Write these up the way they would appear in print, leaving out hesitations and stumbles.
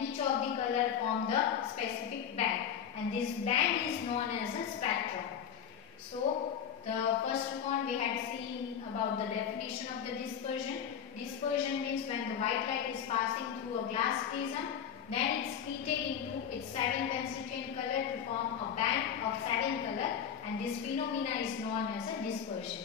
and each of the color form the specific band, and this band is known as a spectrum. So the first one we had seen about the definition of the dispersion. Dispersion means when the white light is passing through a glass prism, then it's split into its 7 constituent color to form a band of 7 color, and this phenomena is known as a dispersion.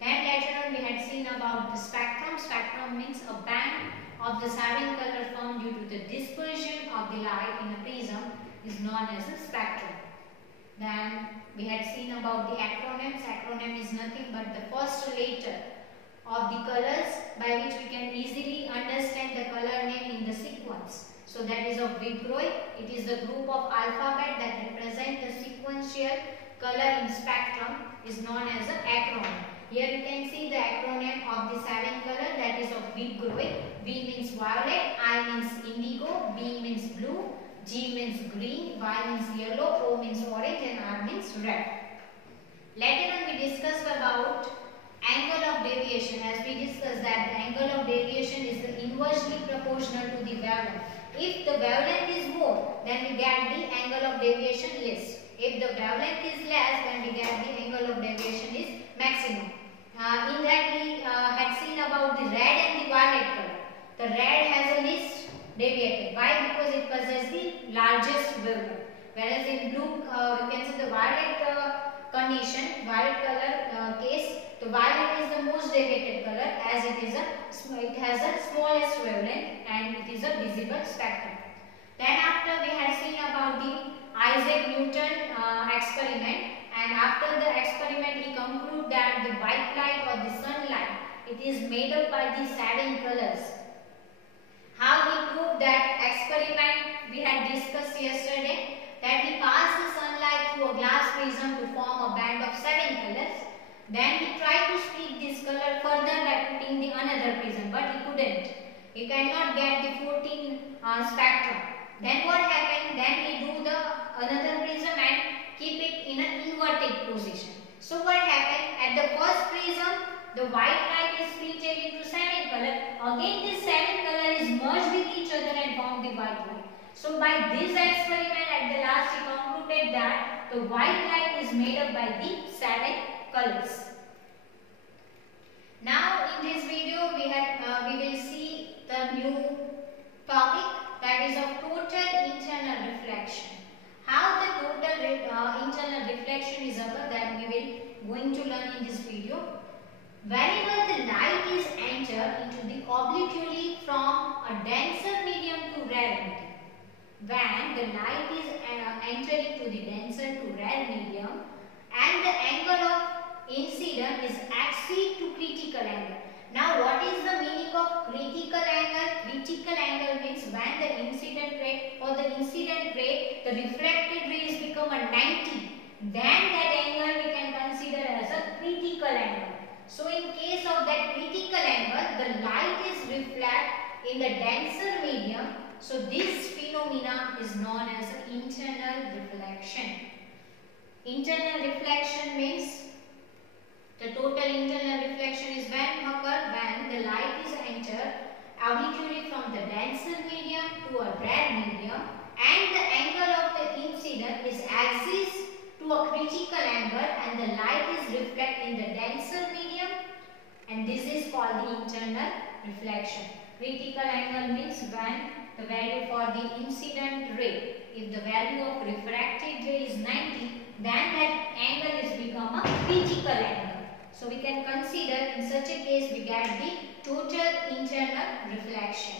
Then later on we had seen about the spectrum. Spectrum means a band of the 7 color formed due to the dispersion of the light in a prism is known as a spectrum. Then we had seen about the acronyms. Acronym is nothing but the first letter of the colors by which we can easily understand the color name in the sequence. So that is of Vigroy. It is the group of alphabet that represent the sequential color in spectrum is known as an acronym. Here you can see the acronym of the 7 color, that is of Vigroy. V means violet, I means indigo, B means blue, G means green, Y means yellow, O means orange, and R means red. Later on we discussed about angle of deviation. As we discussed that the angle of deviation is inversely proportional to the wavelength. If the wavelength is more, then we get the angle of deviation less. If the wavelength is less, then we get the angle of deviation is maximum. In that we had seen about the red and the violet color. The red has a least deviated. Why? Because it possesses the largest wavelength. Whereas in blue, you can see the violet condition, violet color case, the violet is the most deviated color as it has a smallest wavelength and it is a visible spectrum. Then after we had seen about the Isaac Newton experiment, and after the experiment he concluded that the white light or the sunlight, it is made up by the 7 colors. How he proved that experiment we had discussed yesterday, that he passed the sunlight through a glass prism to form a band of 7 colors. Then he tried to split this color further by putting the another prism, but he couldn't. He cannot get the 14 spectrum. Then what happened? Then he do the another prism and keep it in an inverted position. So what happened? At the first prism, the white light is split into 7 color. Again this 7 color is merged with each other and form the white light. So by this experiment at the last he concluded that the white light is made up by the 7 colors. Now in this video we will see the new topic, that is of total internal reflection. How the total internal reflection is occurred, that we will going to learn in this video. Whenever the light is entered into the obliquely from a denser medium to rare medium, when the light is entered into the denser to rare medium and the angle of incident is accede to critical angle. Now what is the meaning of critical angle? Critical angle means when the incident ray or the incident ray, the reflected rays become a 90, then that angle we can consider as a critical angle. So in case of that critical angle, the light is reflected in the denser medium. So this phenomena is known as internal reflection. Internal reflection means the total internal reflection is when the light is entered obliquely from the denser medium to a rare medium and the angle of the incident is axis to a critical angle and the light is reflected in the denser medium, and this is called the internal reflection. Critical angle means when the value for the incident ray, if the value of refracted ray is 90, then that angle is become a critical angle. So we can consider in such a case we get the total internal reflection.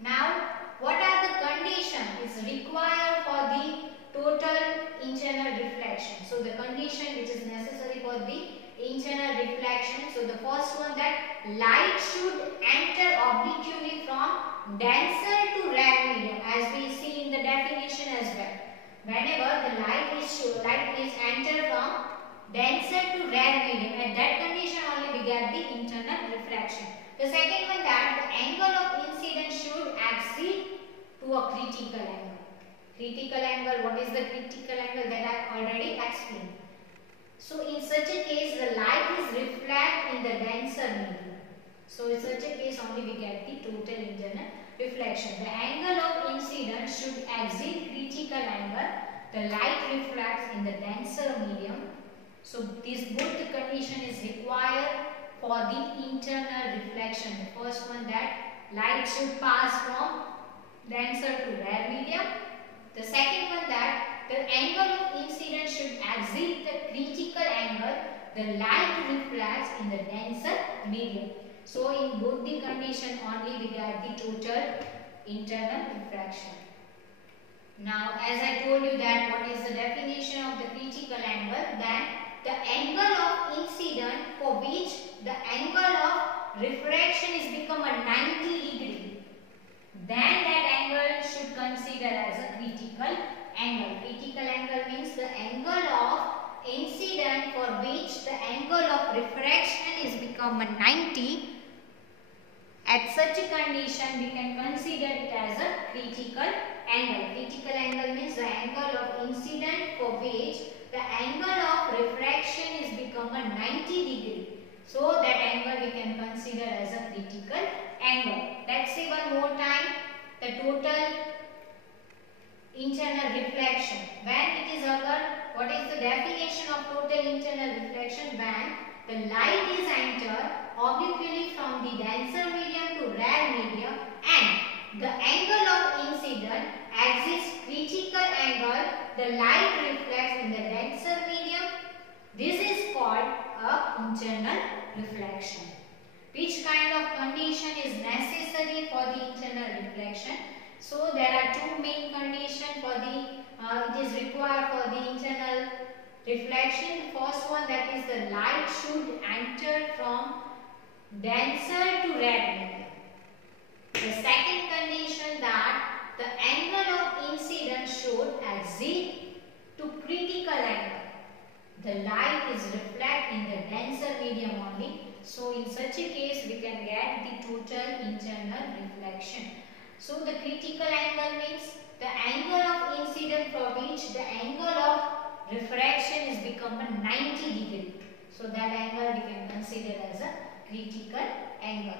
Now what are the conditions required for the total internal reflection? So the condition which is necessary for the internal reflection. So the first one, that light should enter obliquely from denser to rare medium, as we see in the definition as well. Whenever the light is entered from denser to rare medium, at that condition only we get the internal reflection. The second one, that the angle of incidence should accede to a critical angle. Critical angle, what is the critical angle? That I already explained. So in such a case the light is reflected in the denser medium. So in such a case case only we get the total internal reflection. The angle of incidence should exceed critical angle. The light refracts in the denser medium. So this both the condition is required for the internal reflection. The first one, that light should pass from denser to rare medium. The second one, that the angle of incidence should exceed the critical angle. The light refracts in the denser medium. So in both the condition only we get the total internal refraction. Now as I told you that what is the definition of the critical angle, then the angle of incidence for which the angle of refraction is become a 90 degree, then that angle should consider as a critical angle. Critical angle means the angle of incidence for which the angle of refraction is become a 90. At such a condition we can consider it as a critical angle. Critical angle means the angle of incidence for which the angle of refraction is become a 90 degree. So that angle we can consider as a critical angle. Let's see one more time. The total internal reflection. When it is occurred, what is the definition of total internal reflection? When the light is entered obliquely from the denser medium to rare medium and the angle of incidence exceeds critical angle, the light reflects in the denser medium. This is called a internal reflection. Which kind of condition is necessary for the internal reflection? So there are two main conditions for the it is required for the internal reflection. The first one, that is the light should enter from denser to rare medium. The second condition, that the angle of incidence should exceed to critical angle. The light is reflect in the denser medium only. So in such a case we can get the total internal reflection. So the critical angle means the angle of incidence for which the angle of refraction is become a 90 degree. So that angle we can consider as a critical angle.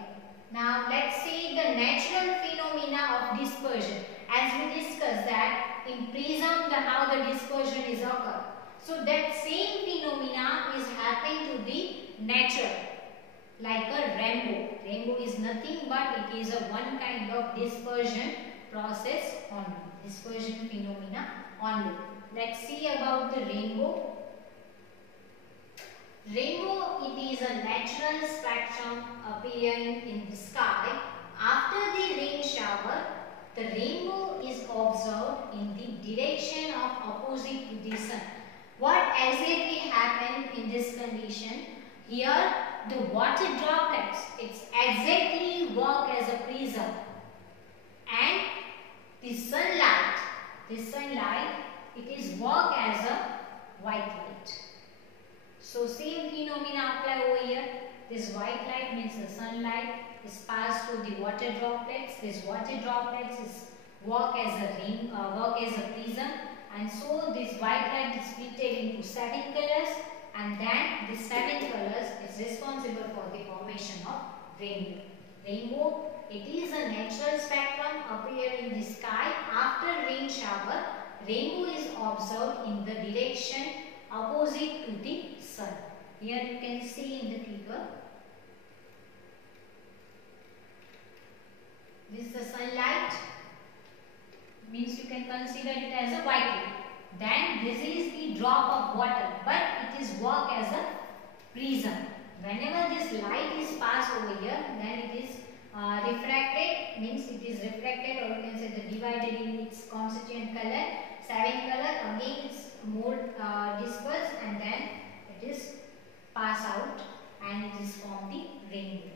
Now let's see the natural phenomena of dispersion. As we discussed that in prism how the dispersion is occur. So that same phenomena is happening to the natural, like a rainbow. Rainbow is nothing but it is a one kind of dispersion process only. Dispersion phenomena only. Let's see about the rainbow. Rainbow, it is a natural spectrum appearing in the sky. After the rain shower, the rainbow is observed in the direction of opposite to the sun. What exactly happened in this condition? Here the water droplets, it's exactly work as a prism, and the sunlight, it is work as a white light. So same phenomena apply over here. This white light means the sunlight is passed through the water droplets. This water droplets is work as a prism, and so this white light is split into 7 colors, and then the 7 colors is responsible for the formation of rainbow. Rainbow, it is a natural spectrum appear in the sky after rain shower. Rainbow is observed in the direction opposite to the sun. Here you can see in the figure. This is the sunlight, means you can consider it as a white light. Then this is the drop of water, but it is work as a prism. Whenever this light is passed over here, then it is refracted, means it is refracted, or you can say the divided in its constituent color. 7 color, again it's more dispersed, and then it is pass out and it is form the rainbow.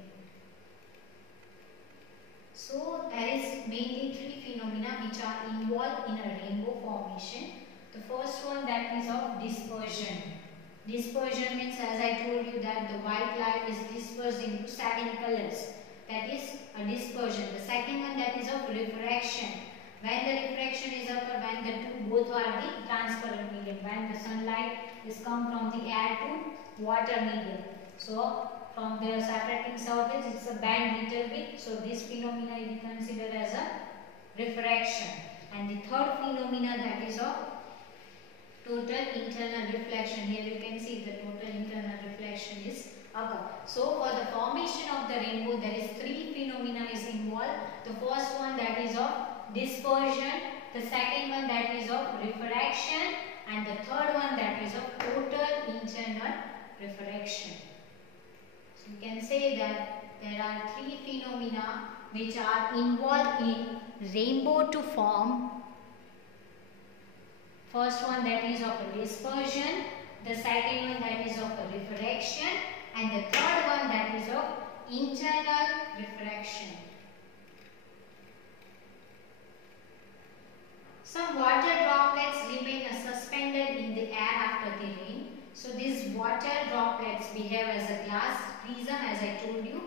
So there is mainly 3 phenomena which are involved in a rainbow formation. The first one, that is of dispersion. Dispersion means, as I told you, that the white light is dispersed into 7 colors. That is a dispersion. The second one, that is of refraction. When the refraction is occur, when the two both are the transparent medium, when the sunlight is come from the air to water medium. So from the separating surface, it's a band little bit. So this phenomena is considered as a refraction. And the third phenomena, that is of total internal reflection. Here you can see the total internal reflection is occur. So for the formation of the rainbow, there is three phenomena is involved. The first one, that is of dispersion. The second one, that is of refraction. And the third one, that is of total internal refraction. So you can say that there are three phenomena which are involved in rainbow to form. First one, that is of a dispersion. The second one, that is of a refraction. And the third one, that is of internal refraction. Some water droplets remain suspended in the air after the rain. So these water droplets behave as a glass prism, as I told you.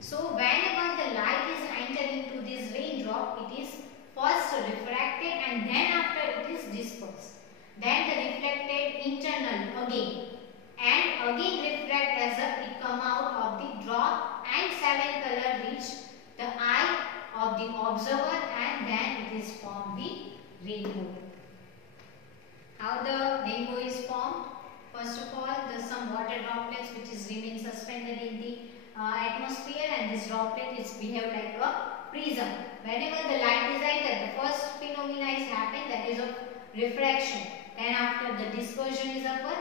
So whenever the light is entering into this raindrop, it is first refracted and then after it is dispersed. Then the reflected internal again and again refract as it come out of the drop, and seven color reach the eye of the observer, and then it is formed the rainbow. How the rainbow is formed? First of all, the some water droplets which is remain suspended in the atmosphere, and this droplet is behave like a prism. Whenever the light is entered, the first phenomena is happened, that is of refraction. Then after the dispersion is occur,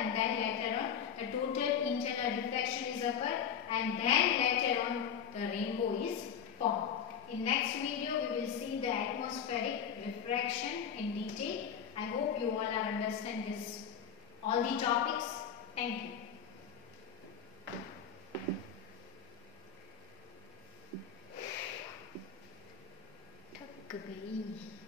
and then later on the total internal reflection is occur, and then later on the rainbow is formed. In next video we will see the atmospheric refraction in detail. I hope you all are understand this all the topics. Thank you. थक गई।